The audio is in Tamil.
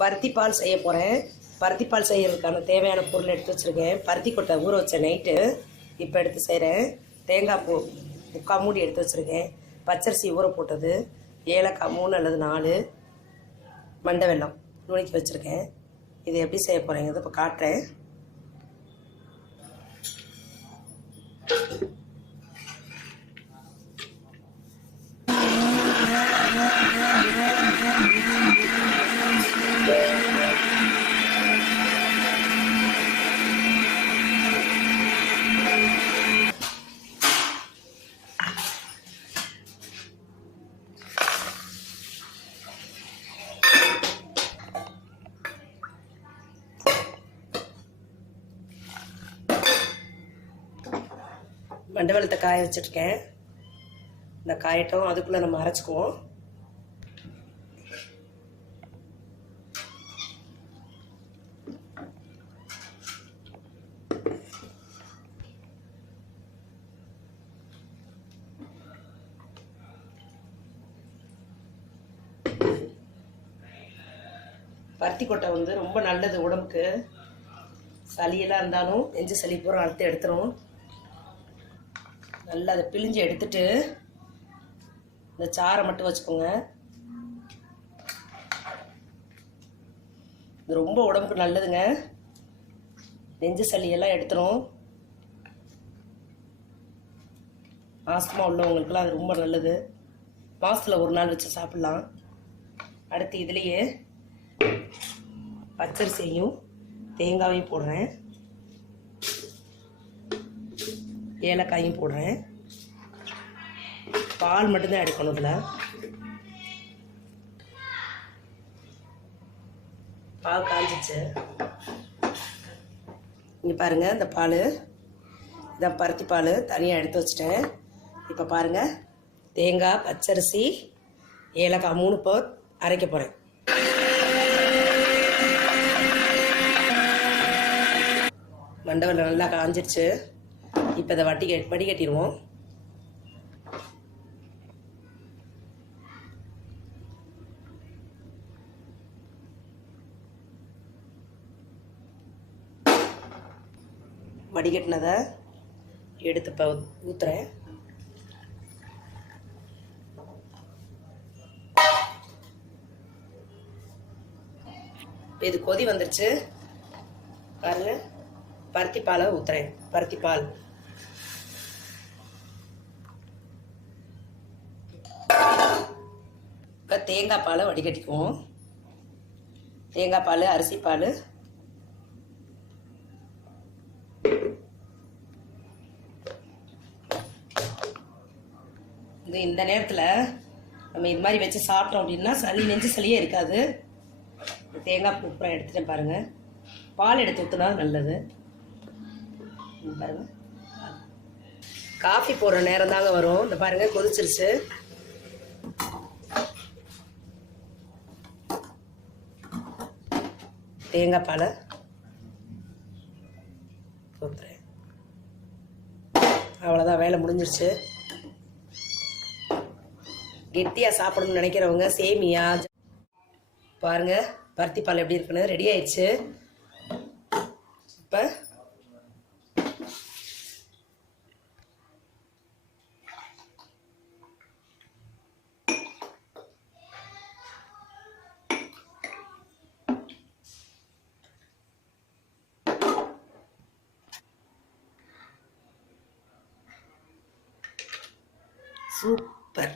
பருத்தி பால் செய்ய போகிறேன். பருத்தி பால் செய்கிறதுக்கான தேவையான பொருள் எடுத்து வச்சுருக்கேன். பருத்தி கொட்டை ஊற வச்ச நைட்டு இப்போ எடுத்து செய்கிறேன். தேங்காய் பூ 3/4 மூடி எடுத்து வச்சுருக்கேன். பச்சரிசி ஊற போட்டது, ஏலக்காய் 3 அல்லது 4, மண்டை வெல்லம் நுணுக்கி வச்சுருக்கேன். இது எப்படி செய்ய போகிறேங்கிறது இப்போ காட்டுறேன். மண்டை வெல்லத்தை காய வச்சுருக்கேன். இந்த காயட்டும், அதுக்குள்ளே நம்ம அரைச்சிக்குவோம். பருத்தி கொட்டை ரொம்ப நல்லது உடம்புக்கு. சளியெல்லாம் இருந்தாலும் நெஞ்சு சளி பூரா அறுத்து எடுத்துரும். நல்லா அதை பிழிஞ்சு எடுத்துட்டு இந்த சாறை மட்டும் வச்சுக்கோங்க. இது ரொம்ப உடம்புக்கு நல்லதுங்க. நெஞ்சு சளியெல்லாம் எடுத்துரும். ஆஸ்துமா உள்ளவங்களுக்குலாம் அது ரொம்ப நல்லது. மாதத்தில் ஒரு நாள் வச்சு சாப்பிட்லாம். அடுத்து இதுலேயே பச்சரிசியையும் தேங்காயும் போடுறேன், ஏலக்காயும் போடுறேன். பால் மட்டும்தான் எடுக்கணும். இதில் பால் காஞ்சிச்சு. இங்கே பாருங்கள், இந்த பால் இதான் பருத்தி பால் தனியாக எடுத்து வச்சிட்டேன். இப்போ பாருங்கள், தேங்காய், பச்சரிசி, ஏலக்காய் 3 இப்போ அரைக்க போகிறேன். மண்டவெல்லம் நல்லா காஞ்சிடுச்சு. இப்போ இதை வடிகட்டிடுவோம். வடிகட்டினதை எடுத்து இப்போ ஊற்றுறேன். இது கொதி வந்துருச்சு பாருங்க. பருத்தி பாலை ஊற்றுறேன். பருத்தி பால் இப்போ தேங்காய் பாலை வடிகட்டிக்குவோம். தேங்காய் பால், அரிசி பால், இந்த நேரத்தில் நம்ம இது மாதிரி வச்சு சாப்பிட்டோம் அப்படின்னா நெஞ்சு சளியே இருக்காது. தேங்காய் பூ அப்புறம் எடுத்துட்டேன் பாருங்கள். பால் எடுத்து ஊற்றினா நல்லது. பாருங்கள், காஃபி போடுற நேரம் தாங்க வரும். இந்த பாருங்கள், கொதிச்சிருச்சு. தேங்காய் பாலை ஊற்றுறேன். அவ்வளோதான், வேலை முடிஞ்சிருச்சு. கெட்டியாக சாப்பிடணும்னு நினைக்கிறவங்க சேமியா பாருங்கள், பருத்தி பால் எப்படி இருக்குன்னு ரெடி ஆயிடுச்சு. இப்போ சூப்பர்.